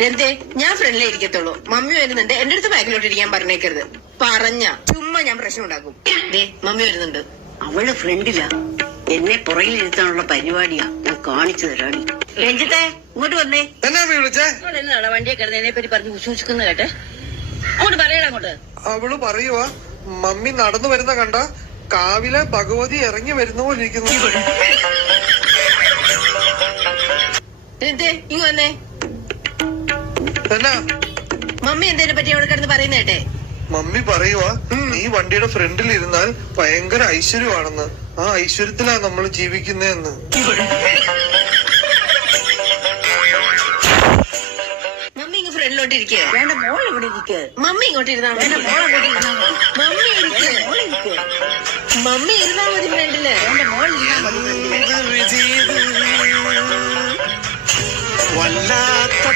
രന്തേ ഞാൻ ഫ്രണ്ടിലേ ഇരിക്കത്തുള്ളൂ. മമ്മി വരുന്നുണ്ട്, എന്റെ അടുത്ത് ബാക്കിലോട്ട് ഇരിക്കാൻ പറഞ്ഞേക്കരുത്. പറഞ്ഞ ചുമ്മാ ഞാൻ പ്രശ്നം ഉണ്ടാക്കും. ദേ മമ്മി വരുന്നുണ്ട്. അവള് ഫ്രണ്ടിലാ, എന്നെ പുറകിലിരുത്താനുള്ള പരിപാടിയാ. ഞാൻ കാണിച്ചു തരാടി. രഞ്ജിത്തെ ഇങ്ങോട്ട് വന്നേ. എന്നാ വിളിച്ചേ? എന്താണ് വണ്ടിയെ കിടന്നതിനെ പറ്റി പറഞ്ഞ് വിശ്വസിക്കുന്ന കേട്ടെ. അങ്ങോട്ട് പറയടാ അങ്ങോട്ട്. അവള് പറയുവാ മമ്മി നടന്നു വരുന്ന കണ്ട കാവിലെ ഭഗവതി ഇറങ്ങി വരുന്ന പോലെ ഇരിക്കുന്നു. രന്തേ ഇങ്ങ് വന്നേ. എന്നാ മമ്മി എന്തേനെ പറ്റി അവിടെ കിടന്ന് പറയുന്ന കേട്ടെ. മമ്മി പറയുവാ നീ വണ്ടിയുടെ ഫ്രണ്ടിൽ ഇരുന്നാൽ ഭയങ്കര ഐശ്വര്യമാണെന്ന്. ആ ഐശ്വര്യത്തിലാ നമ്മൾ ജീവിക്കുന്നതെന്ന്. മമ്മി ഇങ്ങ് ഫ്രണ്ടിലോട്ട് ഇരിക്കുക. വേണ്ട മോൾ ഇവിടെ ഇരിക്കുക. മമ്മി ഇങ്ങോട്ട് ഇരുന്നാ മതി. വേണ്ട മോൾ അങ്ങോട്ട് ഇരുന്നാ മതി. മമ്മി ഇരിക്കുക. മമ്മി ഇരുന്നാ മതി ഫ്രണ്ടില്. വേണ്ട മോൾ ഇരുന്നാ മതി. വല്ലാത്ത